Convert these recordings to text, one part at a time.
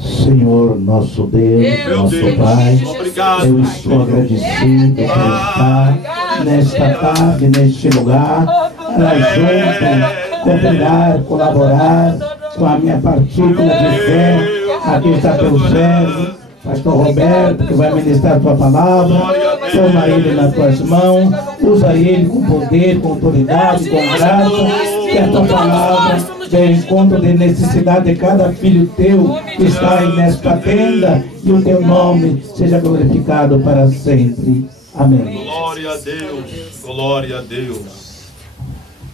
Senhor, nosso Deus, nosso Pai, eu estou agradecido por estar nesta tarde, neste lugar, para junto, cooperar, colaborar com a minha partícula de fé. Aqui está teu servo, pastor Roberto, que vai ministrar a tua palavra. Toma ele nas tuas mãos, usa ele com poder, com autoridade, com graça, que a tua palavra dê encontro de necessidade de cada filho teu que está aí nesta tenda, e o teu nome seja glorificado para sempre. Amém. Glória a Deus, glória a Deus.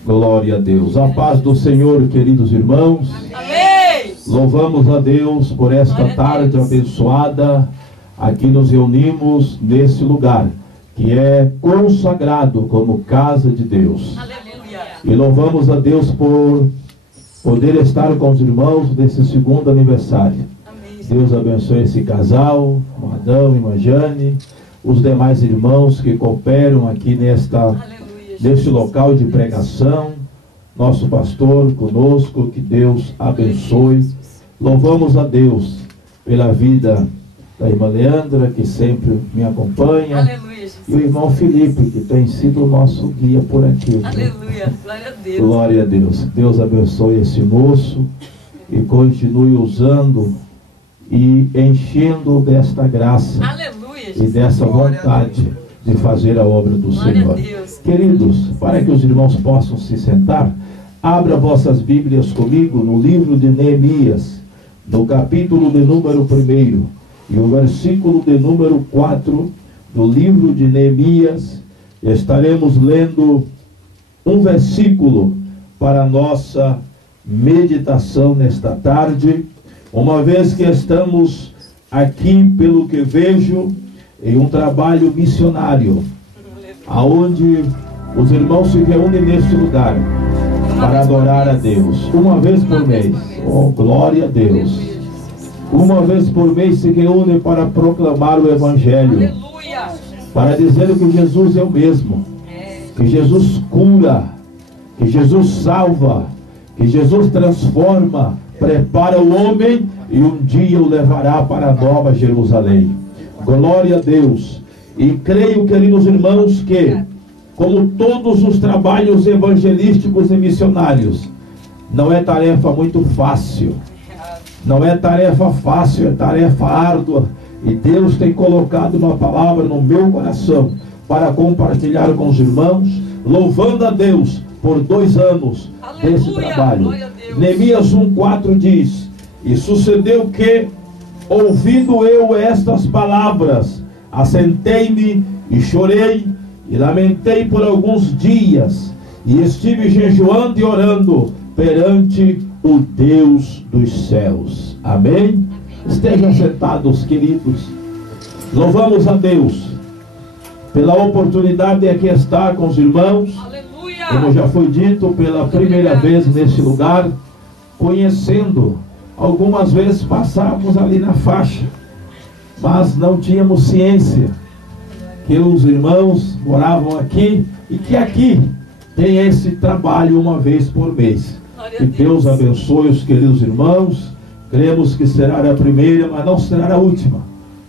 Glória a Deus. A paz do Senhor, queridos irmãos. Amém. Louvamos a Deus por esta tarde abençoada. Aqui nos reunimos nesse lugar que é consagrado como casa de Deus. Aleluia. E louvamos a Deus por poder estar com os irmãos nesse segundo aniversário. Amém. Deus abençoe esse casal, o Adão e a Jane, os demais irmãos que cooperam aqui neste local de pregação. Nosso pastor conosco, que Deus abençoe. Louvamos a Deus pela vida da irmã Leandra, que sempre me acompanha. Aleluia, Jesus. E o irmão Felipe, que tem sido o nosso guia por aqui. Aleluia, glória a Deus. Glória a Deus. Deus abençoe esse moço e continue usando e enchendo desta graça. Aleluia, E Jesus. dessa vontade de fazer a obra do Glória Senhor. a Deus. Queridos, para que os irmãos possam se sentar, abra vossas Bíblias comigo no livro de Neemias, no capítulo de número 1 e o versículo de número 4 do livro de Neemias. Estaremos lendo um versículo para a nossa meditação nesta tarde, uma vez que estamos aqui, pelo que vejo, em um trabalho missionário, aonde os irmãos se reúnem neste lugar para adorar a Deus, uma vez por mês. Oh, glória a Deus! Uma vez por mês se reúnem para proclamar o Evangelho, Aleluia. para dizer que Jesus é o mesmo, que Jesus cura, que Jesus salva, que Jesus transforma, prepara o homem e um dia o levará para a Nova Jerusalém. Glória a Deus. E creio, queridos irmãos, que como todos os trabalhos evangelísticos e missionários, não é tarefa muito fácil. Não é tarefa fácil, é tarefa árdua. E Deus tem colocado uma palavra no meu coração para compartilhar com os irmãos, louvando a Deus por 2 anos desse trabalho. Neemias 1,4 diz: e sucedeu que, ouvindo eu estas palavras, assentei-me e chorei e lamentei por alguns dias, e estive jejuando e orando perante o Deus dos céus. Amém? Estejam sentados, queridos. Louvamos a Deus pela oportunidade de aqui estar com os irmãos. Aleluia. Como já foi dito, pela primeira vez nesse lugar, conhecendo. Algumas vezes passávamos ali na faixa, mas não tínhamos ciência que os irmãos moravam aqui e que aqui tem esse trabalho uma vez por mês. Que Deus abençoe os queridos irmãos. Cremos que será a primeira, mas não será a última.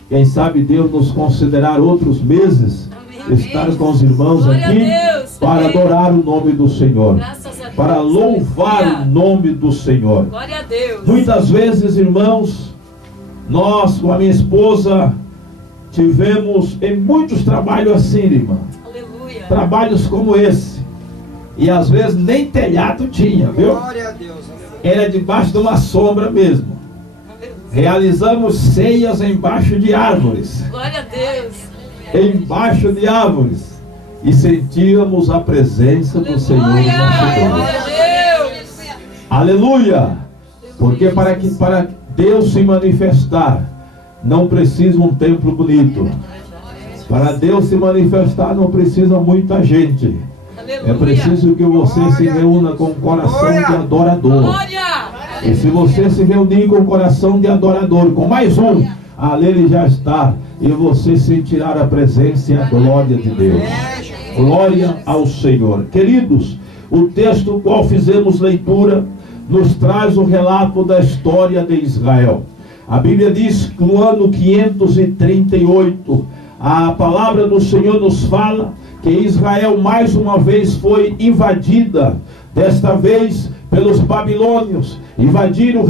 Quem sabe Deus nos considerar outros meses, estar com os irmãos aqui para adorar o nome do Senhor, para louvar o nome do Senhor. Glória a Deus. Muitas vezes, irmãos, nós com a minha esposa tivemos em muitos trabalhos assim, irmã. Aleluia. Trabalhos como esse. E às vezes nem telhado tinha, viu? Glória a Deus. Era debaixo de uma sombra mesmo. Realizamos ceias embaixo de árvores. Glória a Deus. Embaixo de árvores. E sentíamos a presença do Senhor. Glória nosso Deus. a Deus. Aleluia! Porque para Deus se manifestar, não precisa um templo bonito. Para Deus se manifestar, não precisa muita gente. É preciso que você se reúna com o coração de adorador. Glória. E se você se reunir com o coração de adorador, com mais um, ali ele já está. E você sentirá a presença e a glória de Deus. Glória ao Senhor. Queridos, o texto qual fizemos leitura nos traz o relato da história de Israel. A Bíblia diz que no ano 538, a palavra do Senhor nos fala que Israel mais uma vez foi invadida, desta vez pelos babilônios. Invadiram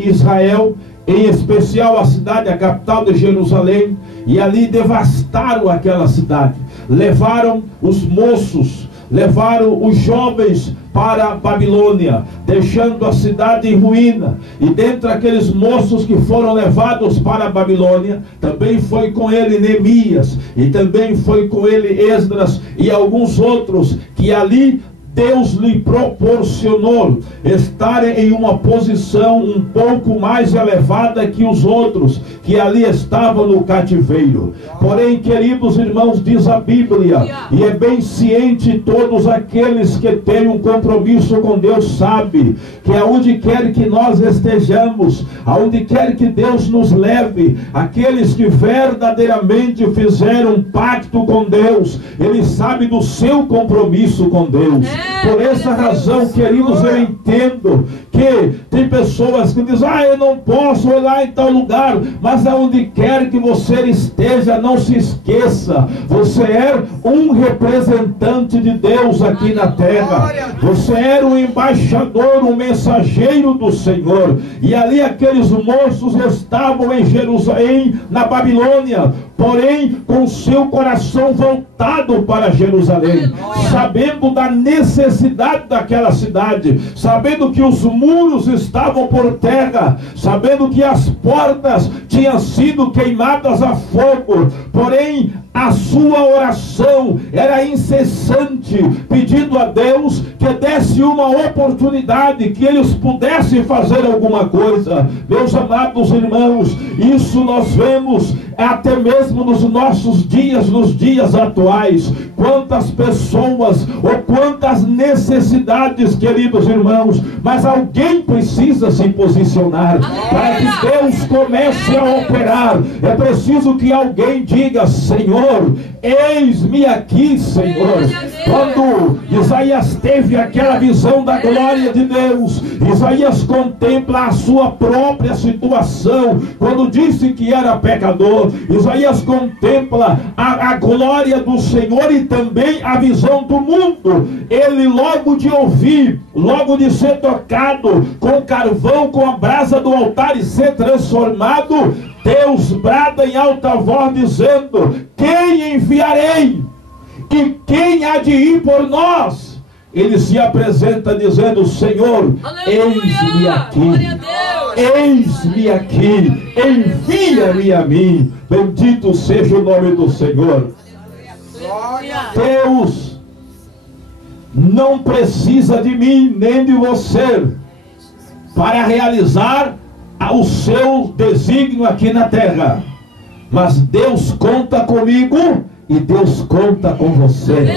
Israel, em especial a cidade, a capital de Jerusalém, e ali devastaram aquela cidade. Levaram os moços, levaram os jovens para a Babilônia, deixando a cidade em ruína. E dentre aqueles moços que foram levados para a Babilônia, também foi com ele Neemias, e também foi com ele Esdras e alguns outros que ali Deus lhe proporcionou estar em uma posição um pouco mais elevada que os outros, que ali estavam no cativeiro. Porém, queridos irmãos, diz a Bíblia, e é bem ciente todos aqueles que têm um compromisso com Deus, sabe, que aonde quer que nós estejamos, aonde quer que Deus nos leve, aqueles que verdadeiramente fizeram um pacto com Deus, Ele sabe do seu compromisso com Deus. Por essa razão, queridos, eu entendo que tem pessoas que dizem: eu não posso ir lá em tal lugar. Mas aonde quer que você esteja, não se esqueça, você é um representante de Deus aqui na terra. Você era um embaixador, um mensageiro do Senhor. E ali aqueles moços estavam em Jerusalém, na Babilônia, porém com seu coração voltado para Jerusalém, sabendo da necessidade daquela cidade, sabendo que os muros estavam por terra, sabendo que as portas tinham sido queimadas a fogo. Porém, a sua oração era incessante, pedindo a Deus que desse uma oportunidade, que eles pudessem fazer alguma coisa. Meus amados irmãos, isso nós vemos até mesmo nos nossos dias, nos dias atuais. Quantas pessoas ou quantas necessidades, queridos irmãos, mas alguém precisa se posicionar para que Deus comece a operar. É preciso que alguém diga: Senhor, eis-me aqui, Senhor. Quando Isaías teve aquela visão da glória de Deus, Isaías contempla a sua própria situação. Quando disse que era pecador, Isaías contempla a glória do Senhor e também a visão do mundo. Ele, logo de ouvir, logo de ser tocado com carvão, com a brasa do altar e ser transformado, Deus brada em alta voz dizendo: quem enviarei? E quem há de ir por nós? Ele se apresenta dizendo: Senhor, eis-me aqui, eis-me aqui, envia-me a mim. Bendito seja o nome do Senhor. Deus não precisa de mim nem de você para realizar o seu desígnio aqui na terra, mas Deus conta comigo e Deus conta com você.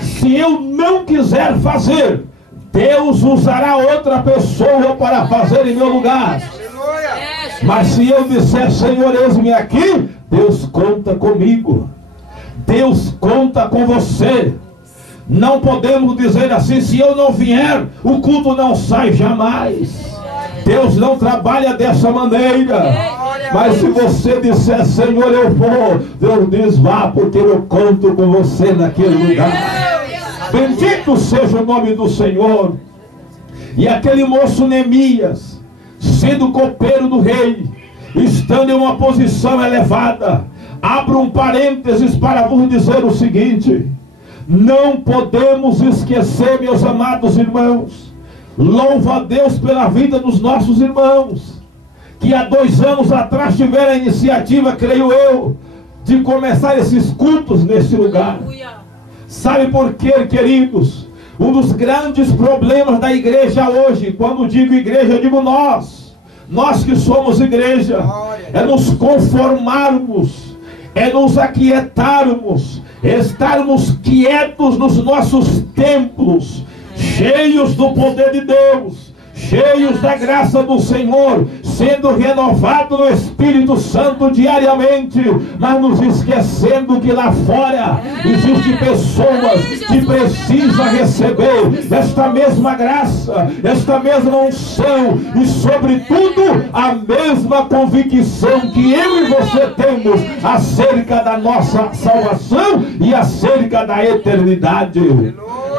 Se eu não quiser fazer, Deus usará outra pessoa para fazer em meu lugar. Mas se eu disser: Senhor, eis-me aqui, Deus conta comigo, Deus conta com você. Não podemos dizer assim: se eu não vier, o culto não sai jamais. Deus não trabalha dessa maneira. Mas se você disser: Senhor, eu vou, Deus diz: vá, porque eu conto com você naquele lugar. Bendito seja o nome do Senhor. E aquele moço Neemias, sendo copeiro do rei, estando em uma posição elevada, abro um parênteses para vos dizer o seguinte: não podemos esquecer, meus amados irmãos, louva a Deus pela vida dos nossos irmãos, que há 2 anos atrás tiveram a iniciativa, creio eu, de começar esses cultos nesse lugar. Sabe por quê, queridos? Um dos grandes problemas da igreja hoje, quando digo igreja, eu digo nós que somos igreja, é nos conformarmos, é nos aquietarmos, estarmos quietos nos nossos templos, cheios do poder de Deus, cheios da graça do Senhor, sendo renovado no Espírito Santo diariamente, mas nos esquecendo que lá fora existem pessoas que precisam receber esta mesma graça, esta mesma unção e, sobretudo, a mesma convicção que eu e você temos acerca da nossa salvação e acerca da eternidade.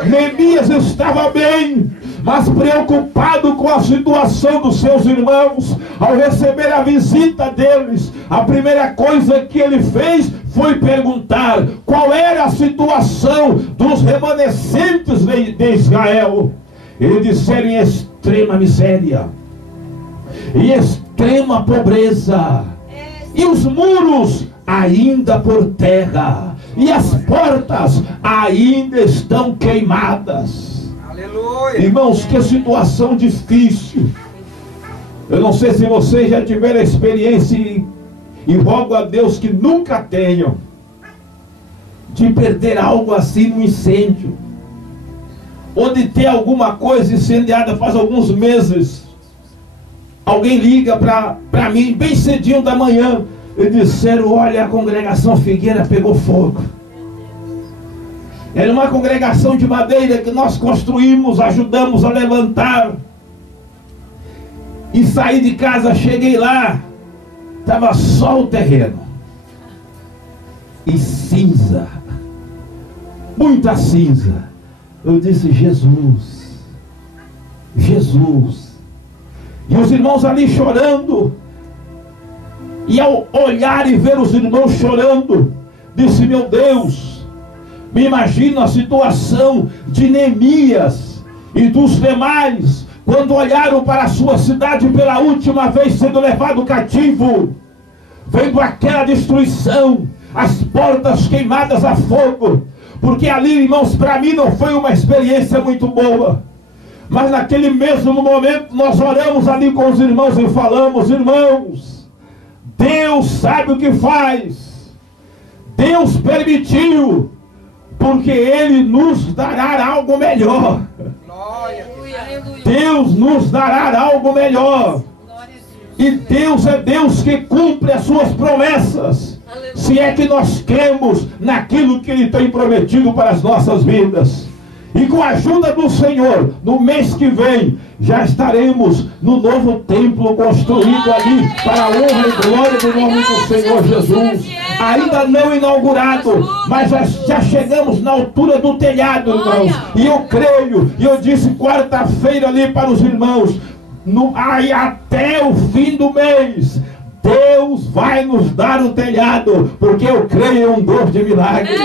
Neemias estava bem, mas preocupado com a situação dos seus irmãos. Ao receber a visita deles, a primeira coisa que ele fez foi perguntar qual era a situação dos remanescentes de Israel. Eles disseram: em extrema miséria, em extrema pobreza, e os muros ainda por terra, e as portas ainda estão queimadas. Aleluia. Irmãos, que situação difícil. Eu não sei se vocês já tiveram experiência, e rogo a Deus que nunca tenham, de perder algo assim no incêndio, ou de ter alguma coisa incendiada faz alguns meses. Alguém liga para mim bem cedinho da manhã e disseram: olha, a congregação Figueira pegou fogo. Era uma congregação de madeira que nós construímos, ajudamos a levantar. E saí de casa, cheguei lá, estava só o terreno e cinza, muita cinza. Eu disse: Jesus, Jesus. E os irmãos ali chorando. E ao olhar e ver os irmãos chorando, disse: meu Deus, me imagino a situação de Neemias e dos demais, quando olharam para a sua cidade pela última vez, sendo levado cativo, vendo aquela destruição, as portas queimadas a fogo. Porque ali, irmãos, para mim não foi uma experiência muito boa, mas naquele mesmo momento nós oramos ali com os irmãos e falamos: irmãos, Deus sabe o que faz, Deus permitiu, porque Ele nos dará algo melhor. Deus nos dará algo melhor. E Deus é Deus que cumpre as suas promessas, se é que nós cremos naquilo que Ele tem prometido para as nossas vidas. E com a ajuda do Senhor, no mês que vem, já estaremos no novo templo construído ali, para a honra e glória do nome do Senhor Jesus. Ainda não inaugurado, mas já chegamos na altura do telhado, irmãos. E eu creio, e eu disse quarta-feira ali para os irmãos, aí até o fim do mês, Deus vai nos dar o telhado, porque eu creio em um Deus de milagres.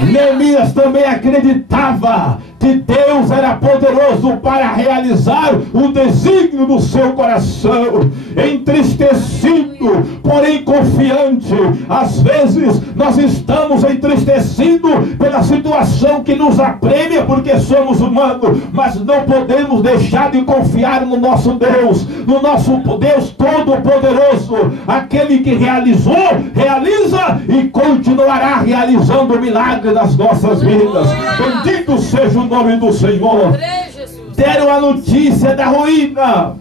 Neemias também acreditava que Deus era poderoso para realizar o desígnio do seu coração. Entristecido, porém confiante. Às vezes nós estamos entristecidos pela situação que nos apremia, porque somos humanos, mas não podemos deixar de confiar no nosso Deus, no nosso Deus Todo-Poderoso, aquele que realizou, realiza e continuará realizando o milagre nas nossas vidas. Bendito seja o nome do Senhor. Deram a notícia da ruína.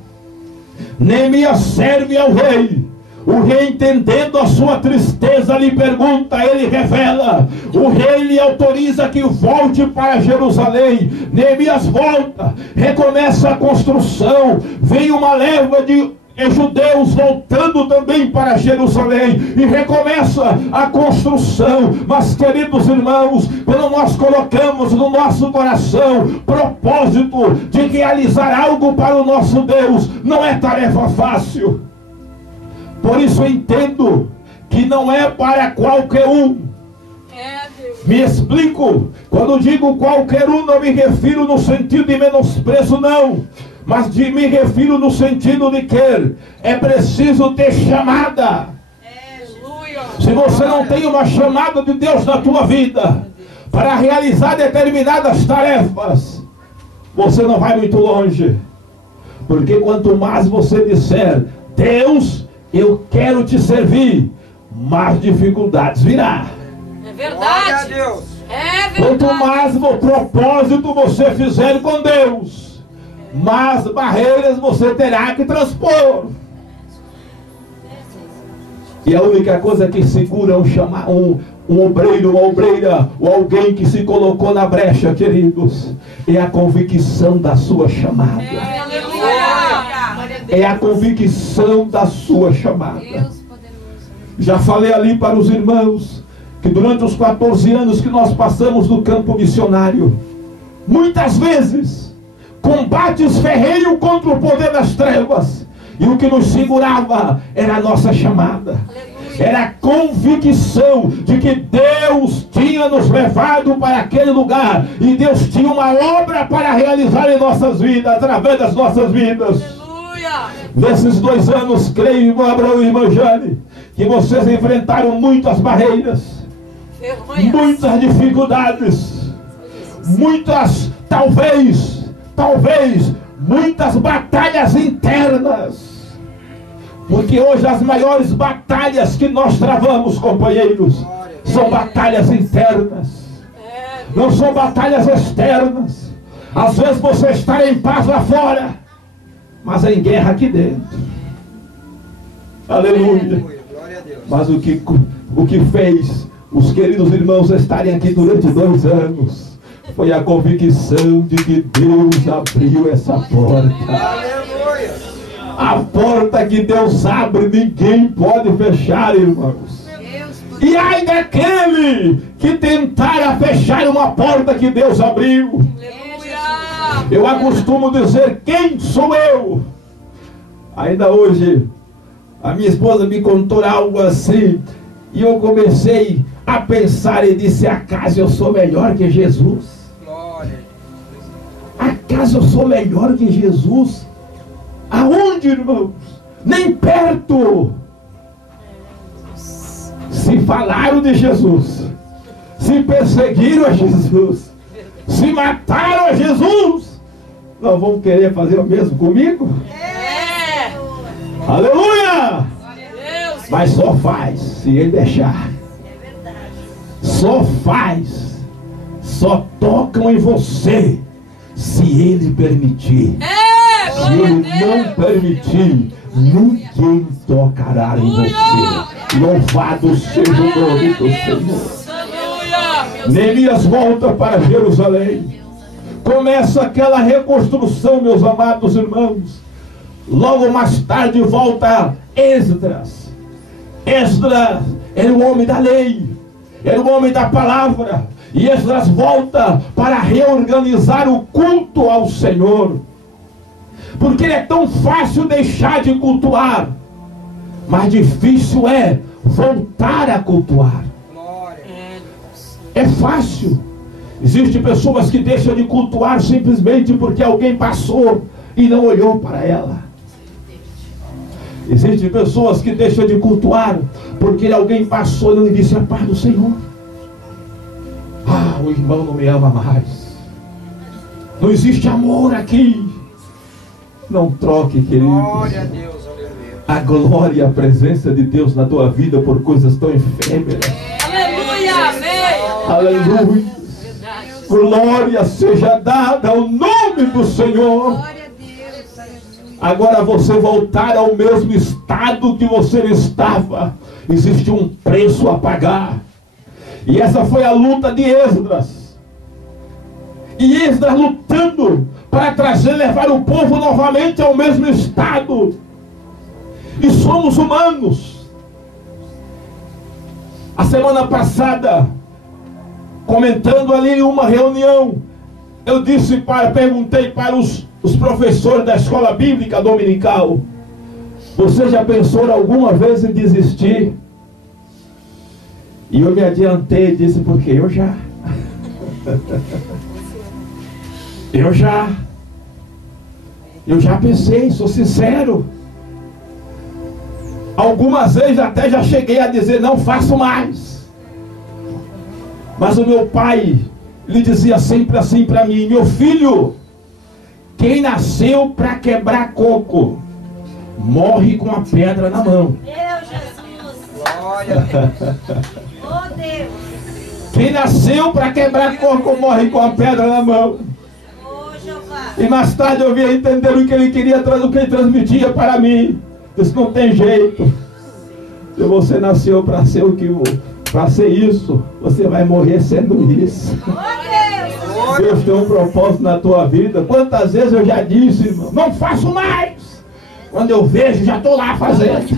Neemias serve ao rei. O rei, entendendo a sua tristeza, lhe pergunta, ele revela. O rei lhe autoriza que volte para Jerusalém. Neemias volta, recomeça a construção. Vem uma leva de judeus voltando também para Jerusalém e recomeça a construção. Mas, queridos irmãos, quando nós colocamos no nosso coração propósito de realizar algo para o nosso Deus, não é tarefa fácil. Por isso eu entendo que não é para qualquer um. Me explico. Quando digo qualquer um, não me refiro no sentido de menosprezo, não, mas me refiro no sentido de que é preciso ter chamada. Se você não tem uma chamada de Deus na tua vida para realizar determinadas tarefas, você não vai muito longe. Porque quanto mais você disser: Deus, eu quero te servir, mais dificuldades virá. É verdade. É verdade. Quanto mais o propósito você fizer com Deus, mas barreiras você terá que transpor. E a única coisa que segura um obreiro, uma obreira, ou alguém que se colocou na brecha, queridos, é a convicção da sua chamada. É a convicção da sua chamada. Já falei ali para os irmãos que durante os 14 anos que nós passamos no campo missionário, muitas vezes combates ferrenhos contra o poder das trevas, e o que nos segurava era a nossa chamada. Era a convicção de que Deus tinha nos levado para aquele lugar, e Deus tinha uma obra para realizar em nossas vidas, através das nossas vidas. Nesses 2 anos, creio, irmão Abraão e irmã Jane, que vocês enfrentaram muitas barreiras, muitas dificuldades, muitas, talvez, muitas batalhas internas. Porque hoje as maiores batalhas que nós travamos, companheiros, são batalhas internas, não são batalhas externas. Às vezes você está em paz lá fora, mas é em guerra aqui dentro. Aleluia. Mas o que fez os queridos irmãos estarem aqui durante 2 anos foi a convicção de que Deus abriu essa porta. A porta que Deus abre, ninguém pode fechar, irmãos. E ai daquele que tentar fechar uma porta que Deus abriu. Eu acostumo dizer: quem sou eu? Ainda hoje a minha esposa me contou algo assim, e eu comecei a pensar e disse: acaso eu sou melhor que Jesus? Acaso eu sou melhor que Jesus? Aonde, irmãos? Nem perto. Se falaram de Jesus, se perseguiram a Jesus, se mataram a Jesus, não vão querer fazer o mesmo comigo? Aleluia! Mas só faz se Ele deixar. Só faz. Só tocam em você se Ele permitir. Se Ele não permitir, ninguém tocará em você. Louvado seja o nome do Senhor. Neemias volta para Jerusalém. Começa aquela reconstrução, meus amados irmãos. Logo mais tarde volta Esdras. Esdras era o homem da lei, era o homem da palavra. E Esdras volta para reorganizar o culto ao Senhor. Porque é tão fácil deixar de cultuar, mas difícil é voltar a cultuar. É fácil. Existem pessoas que deixam de cultuar simplesmente porque alguém passou e não olhou para ela. Existem pessoas que deixam de cultuar porque alguém passou e não lhe disse: a paz do Senhor. Ah, o irmão não me ama mais. Não existe amor aqui. Não troque, querido. Glória a Deus, aleluia. A glória e a presença de Deus na tua vida por coisas tão efêmeras. Aleluia, amém. Aleluia. Glória seja dada ao nome do Senhor. Agora você voltar ao mesmo estado que você estava, existe um preço a pagar. E essa foi a luta de Esdras. E Esdras lutando para levar o povo novamente ao mesmo estado. E somos humanos. A semana passada, comentando ali em uma reunião, eu perguntei para os professores da escola bíblica dominical: você já pensou alguma vez em desistir? E eu me adiantei e disse: porque eu já. Eu já pensei, sou sincero. Algumas vezes até já cheguei a dizer: não faço mais. Mas o meu pai lhe dizia sempre assim para mim: meu filho, quem nasceu para quebrar coco morre com a pedra na mão. Deus, Jesus. Glória a Deus. Oh, Deus. Quem nasceu para quebrar coco morre com a pedra na mão. Oh, Jeová. E mais tarde eu vim a entender o que ele queria, o que ele transmitia para mim. Disse, não tem jeito. Se você nasceu para ser para ser isso, você vai morrer sendo isso. Deus tem um propósito na tua vida. Quantas vezes eu já disse, irmão, não faço mais. Quando eu vejo, já estou lá fazendo.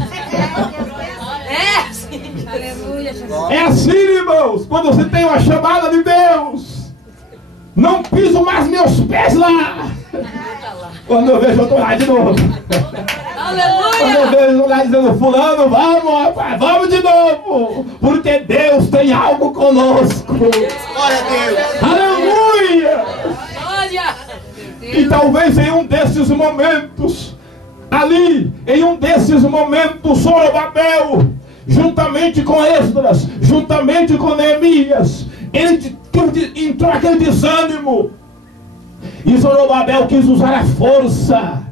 É assim, irmãos. Quando você tem uma chamada de Deus, não piso mais meus pés lá. Quando eu vejo, eu estou lá de novo. Quando eu vejo lá dizendo, fulano, vamos, rapaz, vamos de novo. Porque Deus tem algo conosco. Glória a Deus. Aleluia. E talvez em um desses momentos, ali, em um desses momentos, Zorobabel, juntamente com Esdras, juntamente com Neemias, ele entrou aquele desânimo. E Zorobabel quis usar a força.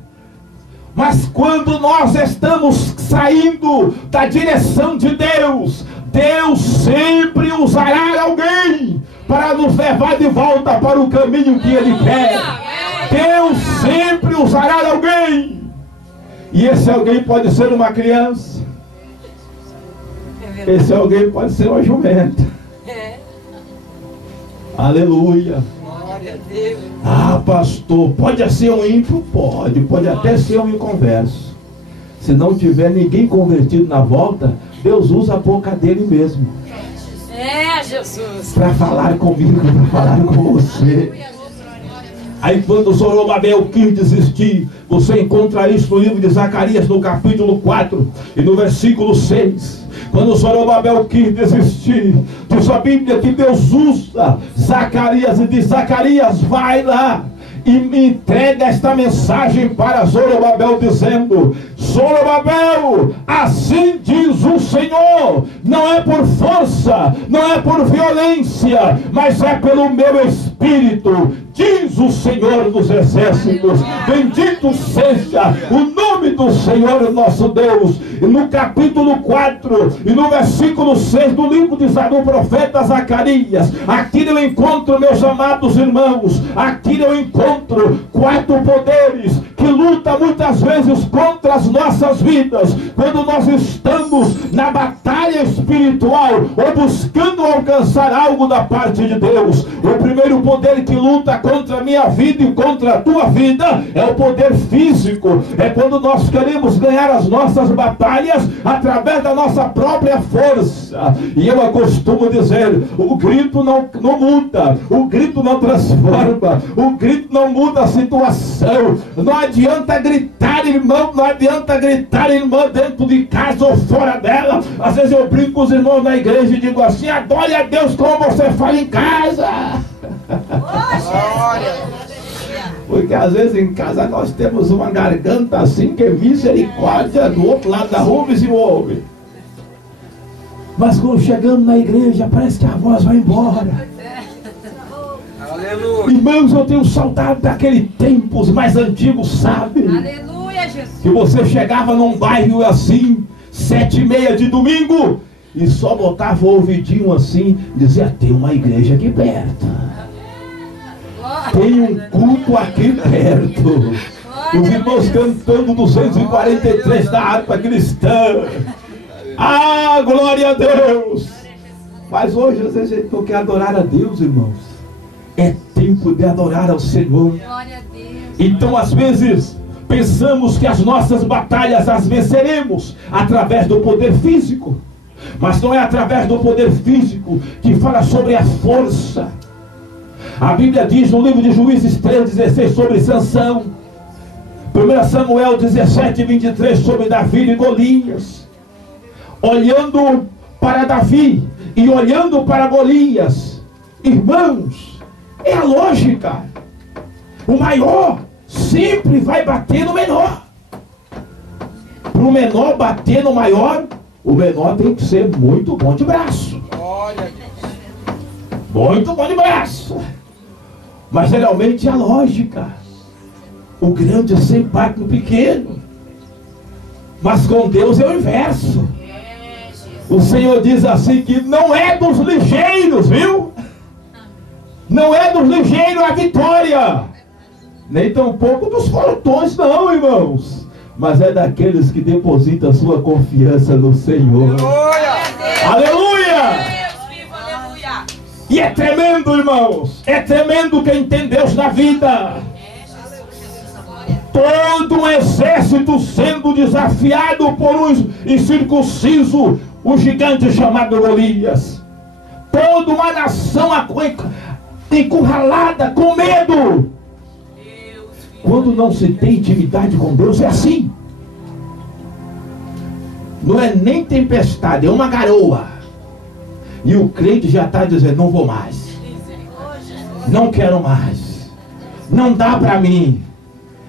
Mas quando nós estamos saindo da direção de Deus, Deus sempre usará alguém para nos levar de volta para o caminho que Ele quer. Deus sempre usará alguém. E esse alguém pode ser uma criança. Esse alguém pode ser uma jumenta. Aleluia. Ah, pastor, pode ser um ímpio? Pode até ser um inconverso. Se não tiver ninguém convertido na volta, Deus usa a boca dele mesmo. Jesus. Para falar comigo, para falar com você. Aí quando Zorobabel quis desistir, você encontra isso no livro de Zacarias, no capítulo 4 e no versículo 6. Quando Zorobabel quis desistir, diz a Bíblia que Deus usa Zacarias e diz, Zacarias, vai lá e me entrega esta mensagem para Zorobabel, dizendo, Zorobabel, assim diz o Senhor, não é por força, não é por violência, mas é pelo meu Espírito, diz o Senhor dos Exércitos. Bendito seja o nome do Senhor nosso Deus. E no capítulo 4 e no versículo 6 do livro do profeta Zacarias, aqui eu encontro, meus amados irmãos, aqui eu encontro 4 poderes que lutam muitas vezes contra as nossas vidas, quando nós estamos na batalha espiritual ou buscando alcançar algo da parte de Deus. O primeiro poder que luta contra a minha vida e contra a tua vida é o poder físico. É quando nós queremos ganhar as nossas batalhas através da nossa própria força. E eu costumo dizer, o grito não muda, o grito não transforma, o grito não muda a situação. Não adianta gritar, irmão, não adianta gritar, irmã, dentro de casa ou fora dela. Às vezes eu brinco com os irmãos na igreja e digo assim, adore a Deus como você fala em casa. Porque às vezes em casa nós temos uma garganta assim que é misericórdia, do outro lado da rua se ouve. Mas quando chegamos na igreja parece que a voz vai embora. Aleluia. Irmãos, eu tenho saudade daquele tempo, os mais antigos sabem. Aleluia, Jesus. Que você chegava num bairro assim, 7h30 de domingo, e só botava o ouvidinho assim, dizia, tem uma igreja aqui perto. Tem um culto aqui perto. Os irmãos cantando 243 da harpa cristã. Ah, glória a Deus. Mas hoje às vezes a gente não quer adorar a Deus, irmãos. É tempo de adorar ao Senhor. Glória a Deus. Então às vezes pensamos que as nossas batalhas as venceremos através do poder físico. Mas não é através do poder físico que fala sobre a força. A Bíblia diz no livro de Juízes 3:16 sobre Sansão. 1 Samuel 17:23 sobre Davi e Golias. Olhando para Davi e olhando para Golias, irmãos, é a lógica. O maior sempre vai bater no menor. Para o menor bater no maior, o menor tem que ser muito bom de braço. Muito bom de braço. Mas geralmente é a lógica. O grande sempre bate no pequeno. Mas com Deus é o inverso. O Senhor diz assim que não é dos ligeiros, viu? Não é dos ligeiros a vitória. nem tampouco dos fortões, não, irmãos, mas é daqueles que depositam a sua confiança no Senhor. Aleluia! E é tremendo, irmãos, é tremendo quem tem Deus na vida. Todo um exército sendo desafiado por um incircunciso, um gigante chamado Golias. Toda uma nação encurralada, com medo. Quando não se tem intimidade com Deus, é assim. Não é nem tempestade, é uma garoa. E o crente já está dizendo, não vou mais. Não quero mais. Não dá para mim.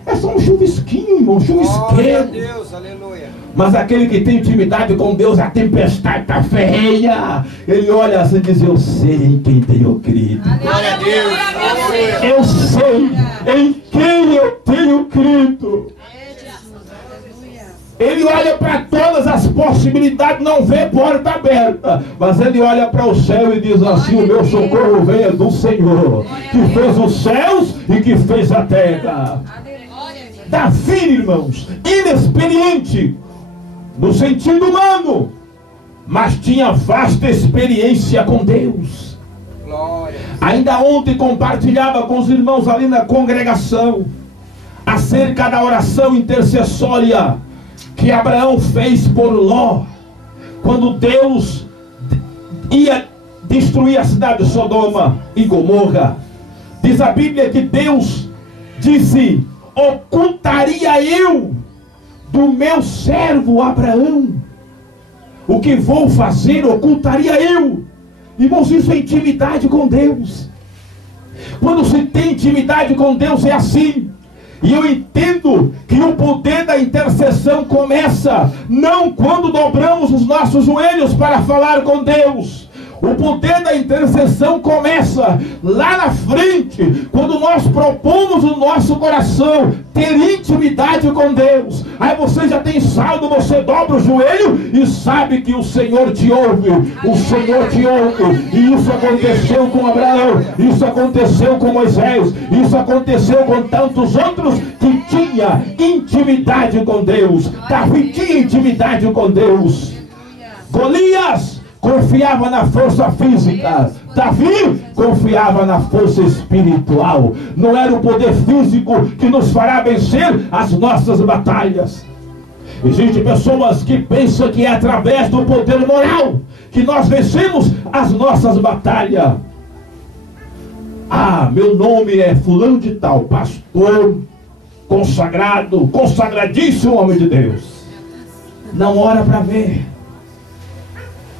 É só um chuvisquinho, irmão, um chuvisqueiro. Deus, aleluia. Mas aquele que tem intimidade com Deus, a tempestade está feia. Ele olha assim e diz, eu sei em quem tenho crido. Glória a Deus. Eu sei em quem eu tenho crido. Ele olha para todas as possibilidades, não vê porta aberta, mas ele olha para o céu e diz assim, o meu socorro vem do Senhor, que fez os céus e que fez a terra. Davi, irmãos, inexperiente no sentido humano, mas tinha vasta experiência com Deus. Glória. Ainda ontem compartilhava com os irmãos ali na congregação acerca da oração intercessória que Abraão fez por Ló, quando Deus ia destruir a cidade de Sodoma e Gomorra. Diz a Bíblia que Deus disse, ocultaria eu do meu servo Abraão o que vou fazer, ocultaria eu. Irmãos, isso é intimidade com Deus. Quando se tem intimidade com Deus é assim. E eu entendo que o poder da intercessão começa não quando dobramos os nossos joelhos para falar com Deus. O poder da intercessão começa lá na frente, quando nós propomos no nosso coração ter intimidade com Deus. Aí você já tem saldo, você dobra o joelho e sabe que o Senhor te ouve. O Senhor te ouve. E isso aconteceu com Abraão, isso aconteceu com Moisés, isso aconteceu com tantos outros que tinha intimidade com Deus. Davi tinha intimidade com Deus. Golias confiava na força física. Davi confiava na força espiritual. Não era o poder físico que nos fará vencer as nossas batalhas. Existem pessoas que pensam que é através do poder moral que nós vencemos as nossas batalhas. Ah, meu nome é fulano de tal, pastor, consagrado, consagradíssimo homem de Deus. Não ora para ver.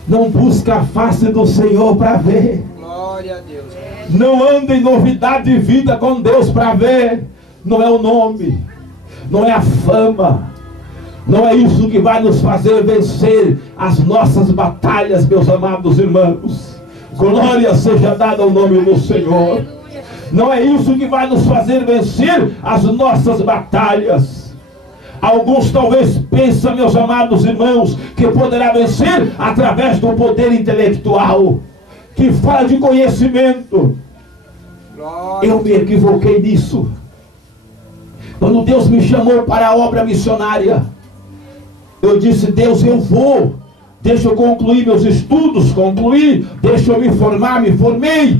Não busca a face do Senhor para ver. Glória a Deus. Não anda em novidade de vida com Deus para ver. Não é o nome, não é a fama, não é isso que vai nos fazer vencer as nossas batalhas, meus amados irmãos. Glória seja dada ao nome do Senhor. Não é isso que vai nos fazer vencer as nossas batalhas. Alguns talvez pensam, meus amados irmãos, que poderá vencer através do poder intelectual, que fala de conhecimento. Eu me equivoquei nisso. Quando Deus me chamou para a obra missionária, eu disse, Deus, eu vou. Deixa eu concluir meus estudos, deixa eu me formar, me formei,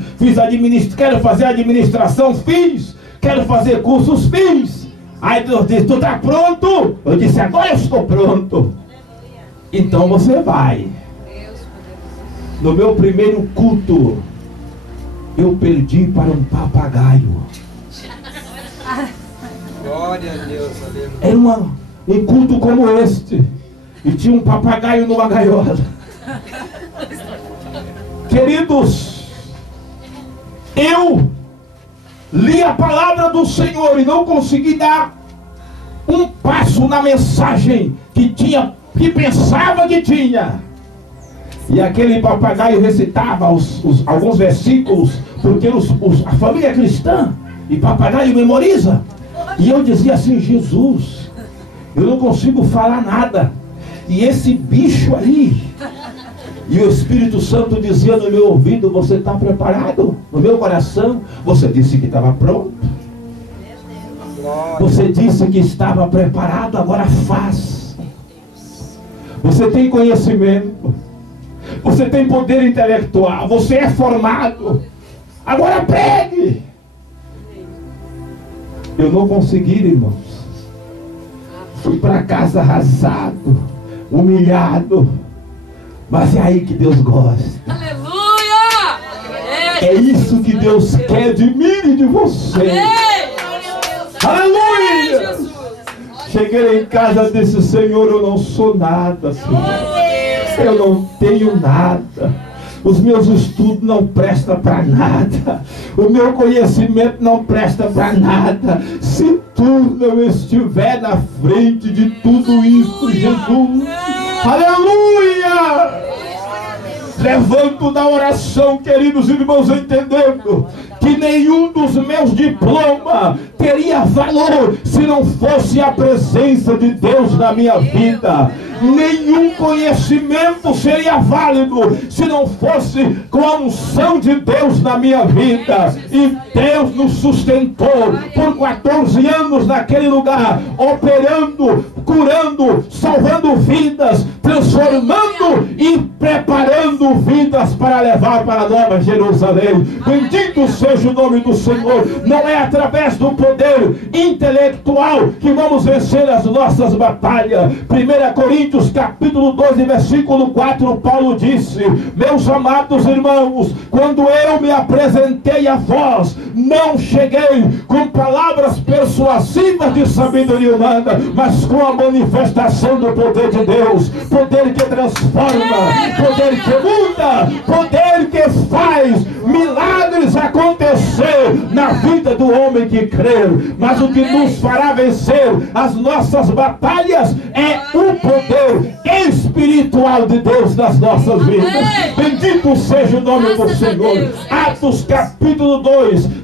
quero fazer administração, fiz, quero fazer cursos, fiz. Aí Deus disse, tu está pronto? Eu disse, agora eu estou pronto. Então você vai. No meu primeiro culto, eu perdi para um papagaio. Glória a Deus, aleluia. Era um culto como este, e tinha um papagaio numa gaiola. Queridos, eu li a palavra do Senhor e não consegui dar um passo na mensagem que pensava que tinha. E aquele papagaio recitava alguns versículos, porque a família é cristã e papagaio memoriza. E eu dizia assim, Jesus, eu não consigo falar nada. E esse bicho aí, e o Espírito Santo dizia no meu ouvido, você está preparado? No meu coração, você disse que estava pronto. Você disse que estava preparado, agora faz. Você tem conhecimento. Você tem poder intelectual. Você é formado. Agora pregue. Eu não consegui, irmãos. Fui para casa arrasado, humilhado. Mas é aí que Deus gosta. Aleluia! É isso que Deus quer de mim e de você. Aleluia! Cheguei em casa desse Senhor, eu não sou nada, Senhor. Eu não tenho nada. Os meus estudos não prestam para nada. O meu conhecimento não presta para nada. Se tu não estiver na frente de tudo isso, Jesus. Aleluia! Levanto da oração, queridos irmãos, entendendo que nenhum dos meus diplomas teria valor se não fosse a presença de Deus na minha vida. Nenhum conhecimento seria válido se não fosse com a unção de Deus na minha vida. E Deus nos sustentou por 14 anos naquele lugar, operando, curando, salvando vidas, transformando e preparando vidas para levar para a Nova Jerusalém. Bendito seja o nome do Senhor. Não é através do poder intelectual que vamos vencer as nossas batalhas. 1 Coríntios capítulo 12, versículo 4, Paulo disse: meus amados irmãos, quando eu me apresentei a vós, não cheguei com palavras persuasivas de sabedoria humana, mas com a manifestação do poder de Deus. Poder que transforma, poder que muda, poder que faz milagres acontecer na vida do homem que crê. Mas o que nos fará vencer as nossas batalhas é o poder espiritual de Deus nas nossas vidas. Bendito seja o nome do Senhor. Atos capítulo 2,